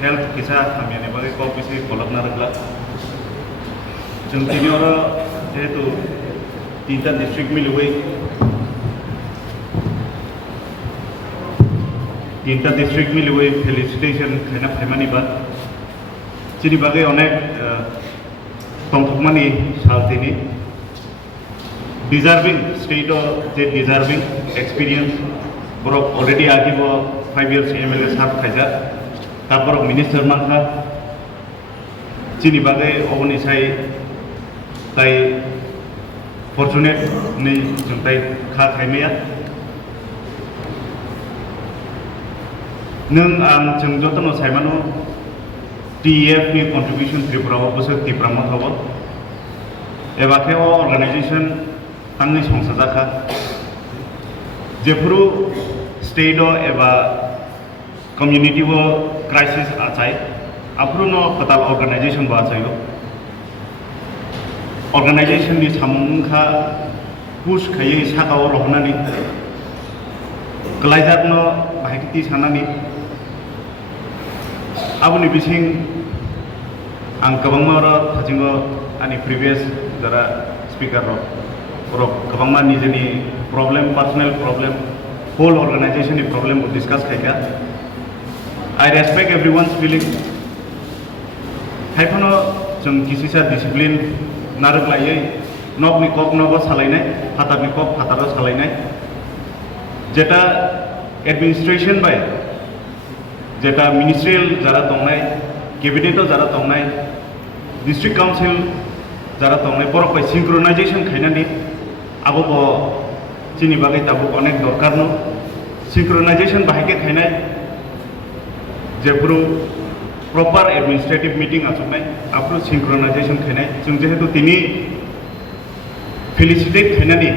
Health किसा खामियानि बागै को बिसे फलबना रखला जों दिनै आरो जेहेतु तीनटा डिस्ट्रिक्ट मिलुयै फेलिसिटेशन खायना फायमानिबा जिनि बागै अनेक तंथकमानि सालतिनि डिजार्विंग स्टेट जे डिजार्विंग एक्सपीरियंस बरक ऑलरेडी आगिबो 5 years एमएलए सार्व खायजा तापर मिनिस्टर मानखा जिनि बागै अबनिसाय ताई फॉर्चुनेट नै जों ताई खा खायनाया नों आं जों जतन सायमानो टीएफ नि कंट्रीब्यूशन त्रिपुराव बोसोर तिप्रामा थाबो एबाखे ऑर्गेनाइजेशन तांनि संसाजाखा जेफुरु स्टेट एबा कम्युनिटी वो क्राइसिस आचाय अफ्रुनो कताल ऑर्गेनाइजेशन बा आचायो ऑर्गेनाइजेशन नि सामुंखा पुश खायै साकाव रहनानि गलायजाकनो बाहायथि सानानि आबुनि बिसिं आं गोबांमार थाजिंगो आनि प्रिवियस जरा स्पीकर रो गोबांमा निजेनि problem personal problem whole organization नि प्रॉब्लम को डिस्कस खायगा I respect everyone's feeling. हाइफानो जों किसिसा डिसिप्लिन नारगलायै नकनि कक नबो सालायनाय फातारनि कक फाताराव सालायनाय जेटा एडमिनिस्ट्रेशन बाय जेटा मिनिस्ट्रियल जारा दंनाय कैबिनेटआव जारा दंनाय डिस्ट्रिक्ट काउंसिल जारा दंनाय बरक बाय सिंक्रोनाइजेशन खायनानि आबो जिनि बागै ताबो अनेक दरकार न सिंक्रोनाइजेशन बाहायके खायनाय जेफुरु प्रॉपर एडमिनिस्ट्रेटिव मीटिंग आसुनाय आफुरु सिंक्रोनाइजेशन खायनाय जों जेहेतु तिनि फेलिसिटेट खायनानि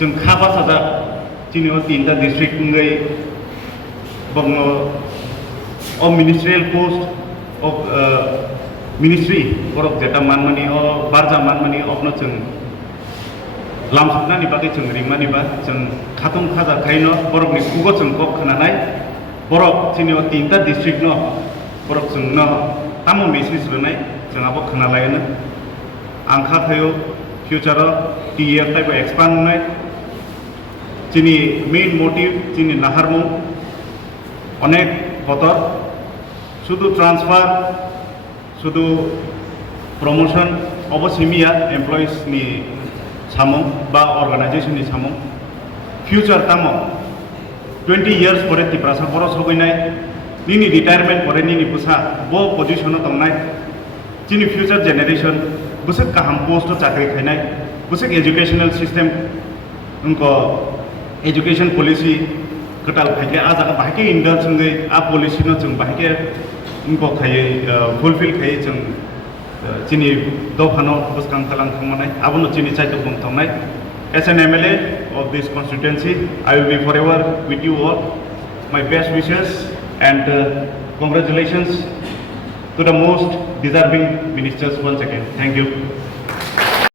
जों खाबा साजा जिनि तीनटा डिस्ट्रिक्ट गै बंग अ मिनिस्ट्रियल पोस्ट अफ मिनिस्ट्री बरक जेटा मानमानि अ बारजा मानमानि अपनो जों लामसुनानि बागै जों रिमानिबा जों खाथुम खाजा खायनो बरकनि खुगो जों कक खोनानाय बरक जिनि तीनटा डिस्ट्रिक्ट न बरक जोंनो तामो मेसेज होनाय जोंहाबो खोनालायनो आंखा थायो फ्यूचर टीएफ टाइप एक्सपांड होनाय जिनि मेन मोटिव जिनि नाहारमु अनेक बतर शुधु ट्रांसफर शुधु प्रमोशन अबसिमिया एमप्लॉइज नि सामं बा ऑर्गेनाइजेशन नि सामं फ्यूचर तामो 20 years परे तिप्रासा बरस होगैनाय निनि रिटायरमेंट परे निनि बुसा बो पोजिशन दंनाय जिनि फ्यूचर जेनेरेशन बुसे काहाम पोस्ट चाकरी खायनाय बुसे एजुकेशनल सिस्टम उनको एजुकेशन पॉलिसी कटाल खायके आ जागा बाहायके इंडल संगे आ पॉलिसी न जों बाहायके उनको खायै फुलफिल खायै जों जिनि दफानो बुसकां खालाम थांनाय आबनो जिनि चाइतो बुं थांनाय As an MLA of this constituency, I will be forever with you all. My best wishes and congratulations to the most deserving ministers once again. Thank you.